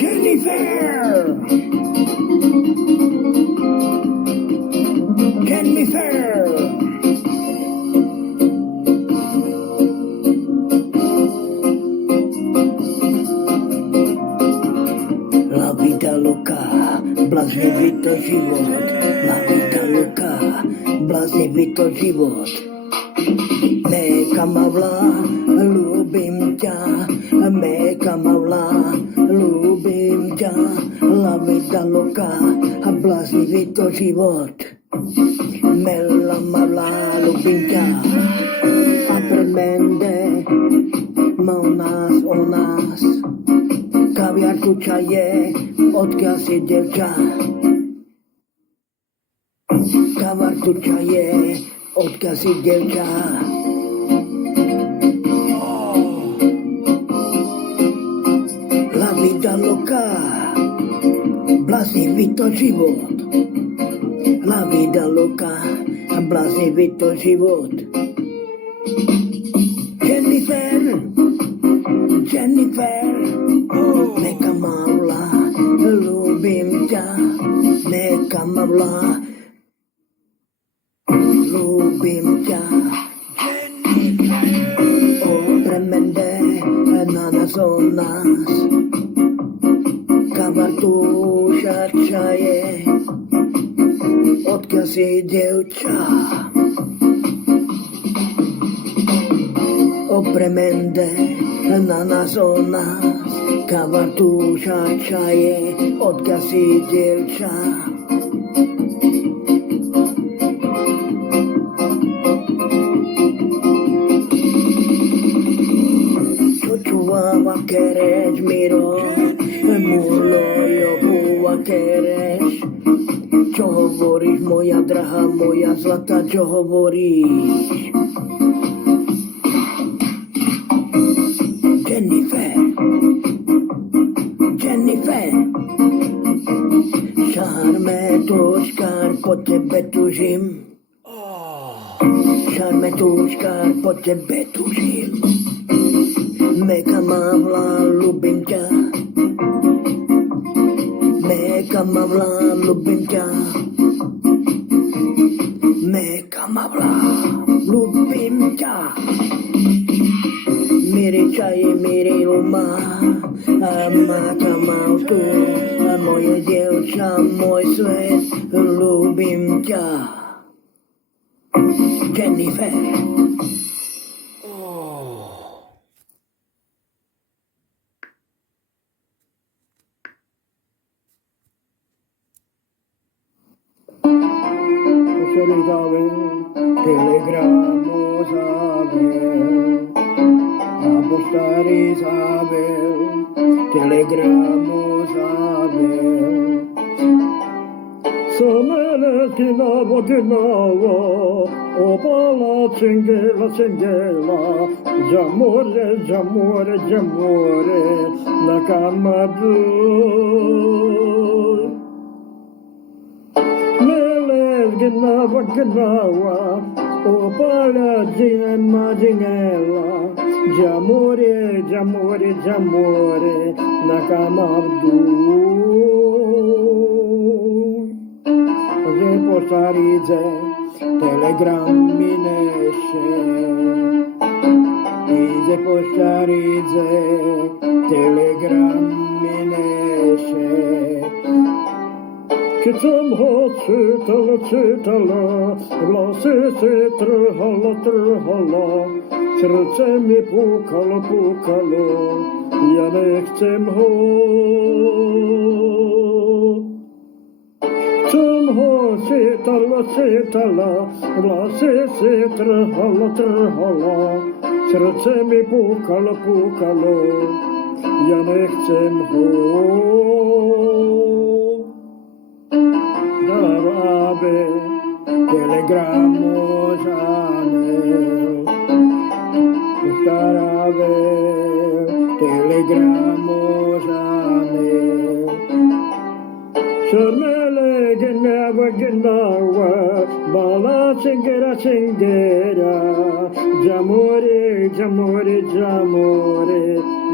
Jennifer! Jennifer! La vida loca, bláznivý život. La vida loka, bláznivý život. Meka mavla, ľúbim ťa, meka mavla, ľúbim ťa. La vida loka, bláznivý život. Mela mavla, ľúbim ťa. A premende, mal nás o nás. Kaviarku čaje, odkiaľ si devča. Kaviarku čaje, odkiaľ si devča. La vida loca, bláznivý život. La vida loca, bláznivý život. Jennifer, Jennifer, meka mavla, ľúbim ťa, meka mavla, ľúbim ťa. O premende, na nás o nás, kavartúša čaje, odkiaľ si devča. O premende, na nás o nás, kavartúša čaje, odkiaľ si devča. Čučuava kereč miro, mulojo búva kereč. Čo hovoríš, moja drahá, moja zlatá, čo hovoríš? Jennifer, Jennifer, šarmetúškár, po tebe tužím. Šarmetúškár, po tebe tužím. Meka mavla, ľúbim ťa. Meka mavla, ľúbim ťa. Meka mavla, ľúbim ťa. Miri čaje, miri luma, máka mal tu, moje dievča, môj svet, ľúbim ťa. Jennifer. Pošli zável, telegramu zável. A poštári zável, telegramu zável. Samele kinavo kinavo, opala cengela cengela, jamore jamore jamore, nakamadu. Mele kinavo kinavo, opala jema jengela. Jamore, jamore, jamore, nakamabdu. Ze pošaridze, telegram mi neše. Ize pošaridze, telegram mi neše. Keď som ho čítala, vlasy si trhala. Srdce mi púkalo, ja nechcem ho. Som ho čítala, vlasy si trhala. Srdce mi púkalo, ja nechcem ho. Dalarábe, telegramu žánel. Staravel, telegramu žánel. Šarmele genava, bala cengera, Jamore,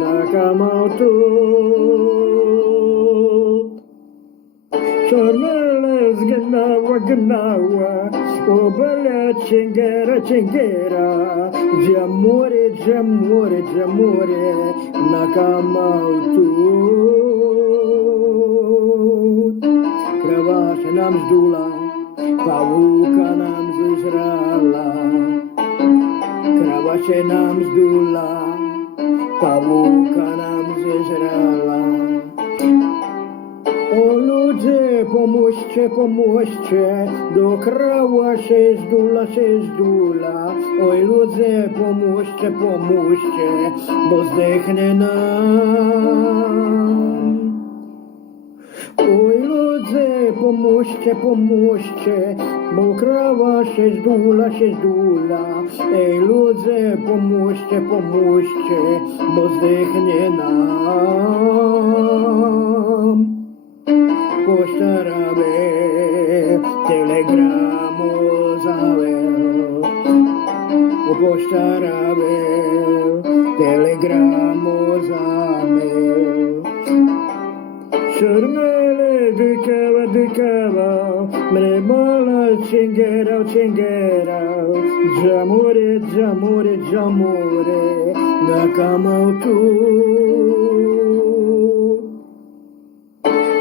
nakamautu. Chormeles gnawa, obele chingera. Jamore, nakamautu. Krawa się nam zdula, pałuka nam zeżrala. Krawa się nam zdula, pałuka nam zeżrala. O ludzie, pomóżcie, do krała się zdula. Oj ludzie, pomóżcie, bo zdechnie nam. Oj ludzie, pomóżcie, bo krawa się zdula. Ej ludzie, pomóżcie, bo zdechnie nam. Poštarave, telegramu zavel. Poštarave, telegramu zavel. Šurmele dikava, mrebala čingera. Jamore, nakamautu.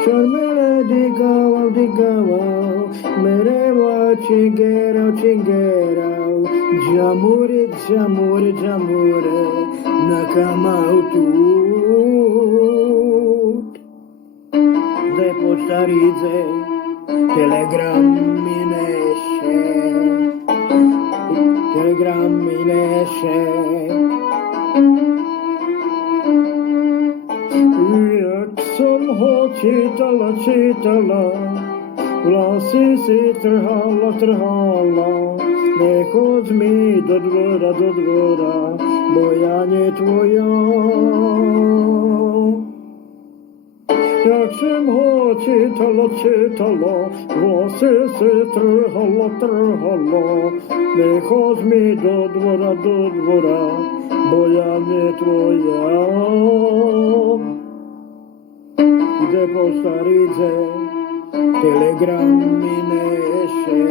Šurmele dikava, mrebala čingera. Jamore, nakamautu. De poštarice, telegram mi neše. Jak som ho čítala, vlasy si trhala. Nechoď mi do dvora, bo ja nie tvoja. Jak jsem ho čítala, vlasy si trhala. Nechoď mi do dvora, bo ja nie tvoja. Ide po starice, telegram mi neše.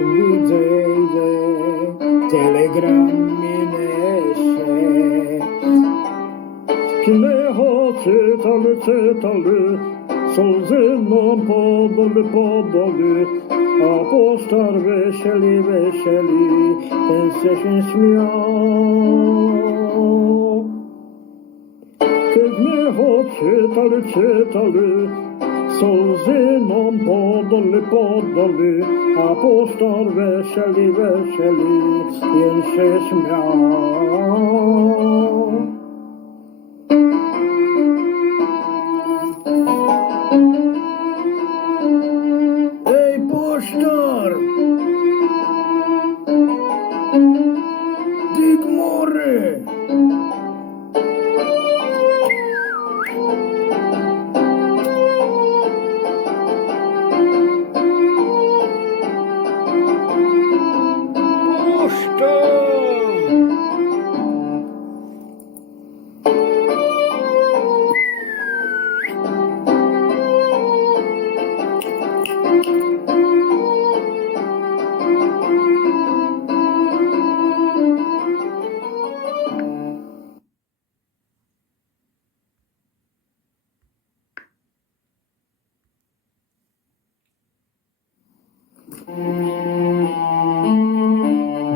Ide, telegram mi neše. Kneho czytali, slzy nam padali, a poštar veseli, ten se się śmiał. Kneho czytali, slzy nam padali, a poštar veseli, jen się śmiał. Poštar! Digmore!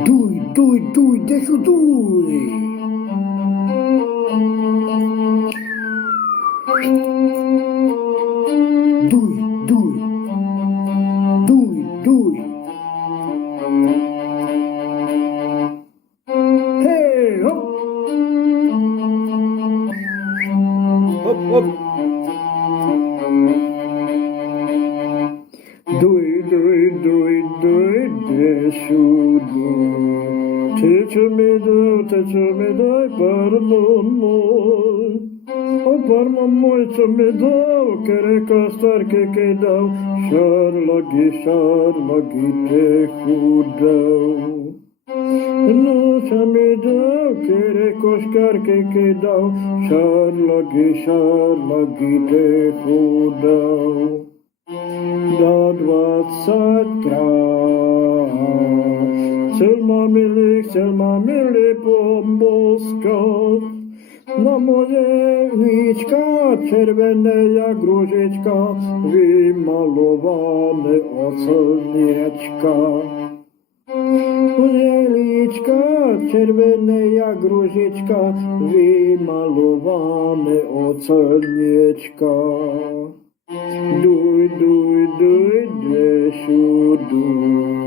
Duj, Desiu, duj! Duj! Hej, hop! Hop! Duj, Desiu, duj! Teče mi daj, pardon moj. O pardon moj, co mi dal, kereka starke ke dal, šarlagi te chudal. mi dał, kere koszkarkę kidał, szarlagi te chudał. Do 20 krát. Chcel ma milý pomboska, na moje líčka červené jak ružička, vymalované od slniečka. Moje líčka červené jak ružička, vymalované od slniečka. Duj, dešu, duj.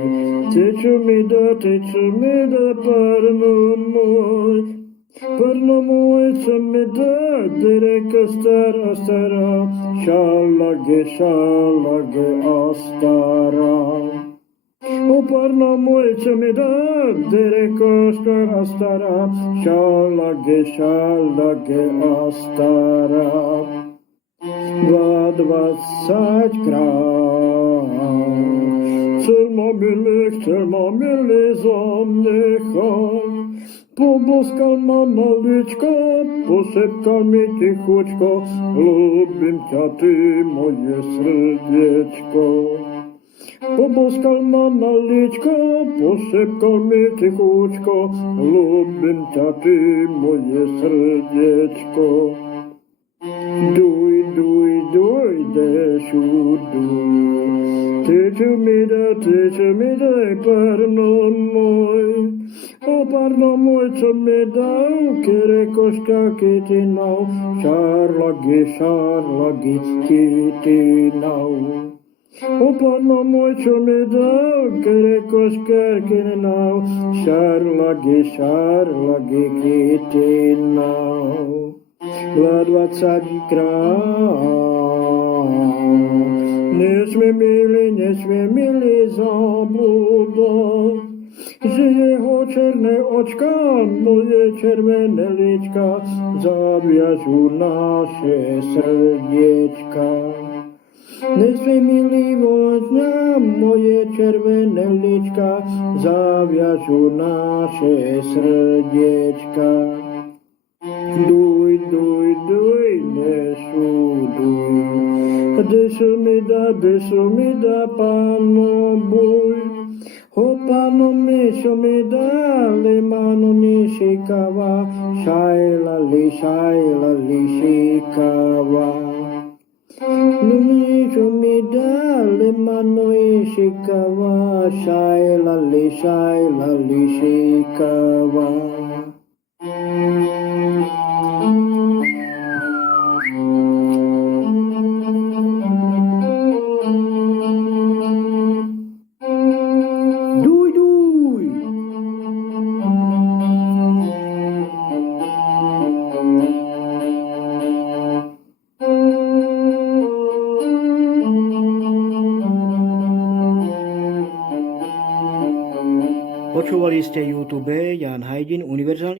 Teču mi da, Parno môj, co mi da, dereka stara, šalage a stara. O parno môj, co mi da, dereka stara, šalage a stara. 20 krát. Chcel ma milý zanechal, poboskal ma na ličko, pošepkal mi tichučko, ľúbim ťa ty, moje srdiečko. Poboskal ma na ličko, pošepkal mi tichučko, ľúbim ťa ty, moje srdiečko. Duj, dešu, duj. Teču mi daj, parno môj. O parno môj, co mi dal, kere koška kytinau, šarlagi kytinau. O parno môj, co mi dal, kere koška kytinau, šarlagi kytinau. 20 krát. Nesmie milý zabúdať, že jeho černé očka, moje červené líčka, zaviažú naše srdiečka. Nesmie milý vodňa, moje červené líčka, zaviažú naše srdiečka. Duj, nešu, duj. Dešu mi da, páno boj. O páno mi, čo mi dá, lemano ni šikava, šajlali šikava. No mi, čo mi dá, lemano ni šikava, šajlali šikava. Počúvali ste YouTube Jan Hajdin, univerzálny